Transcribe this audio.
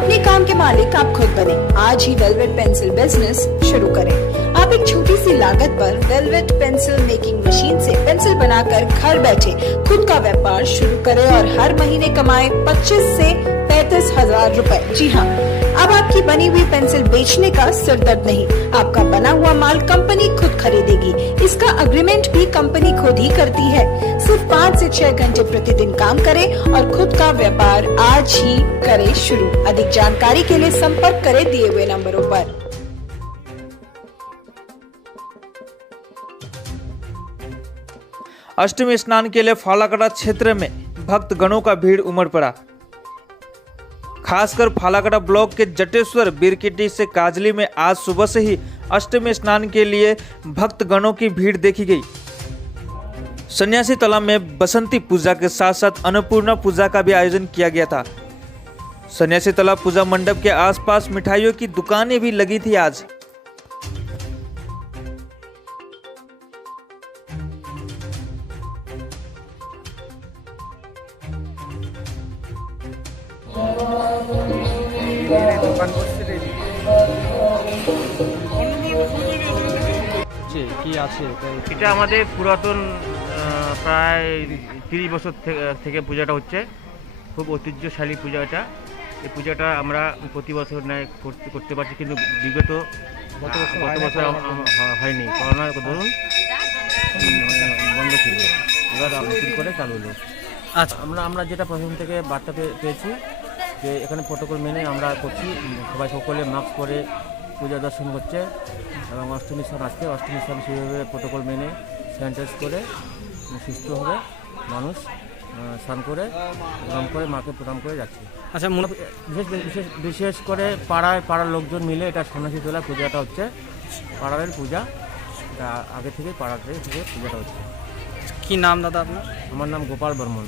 अपने काम के मालिक आप खुद बने। आज ही वेलवेट पेंसिल बिजनेस शुरू करें। आप एक छोटी सी लागत पर वेलवेट पेंसिल मेकिंग मशीन से पेंसिल बनाकर घर बैठे खुद का व्यापार शुरू करें और हर महीने कमाए 25 से 35 हजार रुपए। जी हाँ, अब आपकी बनी हुई पेंसिल बेचने का सिरदर्द नहीं। आपका बना हुआ माल कंपनी खुद खरीदेगी। इसका अग्रीमेंट भी कंपनी खुद ही करती है। सिर्फ 5 से 6 घंटे प्रतिदिन काम करें और खुद का व्यापार आज ही करें शुरू। अधिक जानकारी के लिए संपर्क करें दिए हुए नंबरों पर। अष्टमी स्नान के लिए फालाकटा क्षेत्र में भक्तगणों का भीड़ उमड़ पड़ा। खासकर फालाकटा ब्लॉक के जटेश्वर बिरकिटी से काजली में आज सुबह से ही अष्टमी स्नान के लिए भक्तगणों की भीड़ देखी गई। सन्यासी तालाब में बसंती पूजा के साथ साथ अन्नपूर्णा पूजा का भी आयोजन किया गया था। सन्यासी तालाब पूजा मंडप के आसपास मिठाइयों की दुकानें भी लगी थी। आज কি আছে এটা আমাদের পুরাতন প্রায় 30 বছর থেকে পূজাটা হচ্ছে। খুব ঐতিহ্যশালী পূজা এটা। এই পূজাটা আমরা প্রতি বছর ন্যায় করতে পারছি, কিন্তু বিগত গত বছর হয়নি, করোনার ধরুন বন্ধ ছিল। এবার নতুন করে চালু হলো। আচ্ছা, আমরা যেটা প্রথম থেকে বার্তা পেয়েছি যে এখানে প্রটোকল মেনে আমরা করছি। সবাই সকলে মাস্ক পরে পূজা দর্শন করছে এবং অষ্টমী স্নান আসছে। অষ্টমী স্নান সেইভাবে প্রটোকল মেনে স্যানিটাইজ করে সুস্থভাবে মানুষ স্নান করে প্রণাম করে মাকে প্রণাম করে যাচ্ছে। আচ্ছা, বিশেষ করে পাড়ার লোকজন মিলে এটা সন্ন্যাসী তোলা পূজাটা হচ্ছে। পাড়ার পূজা এটা আগে থেকে পাড়াতে থেকে পূজাটা হচ্ছে। কি নাম দাদা আপনার? আমার নাম গোপাল বর্মন।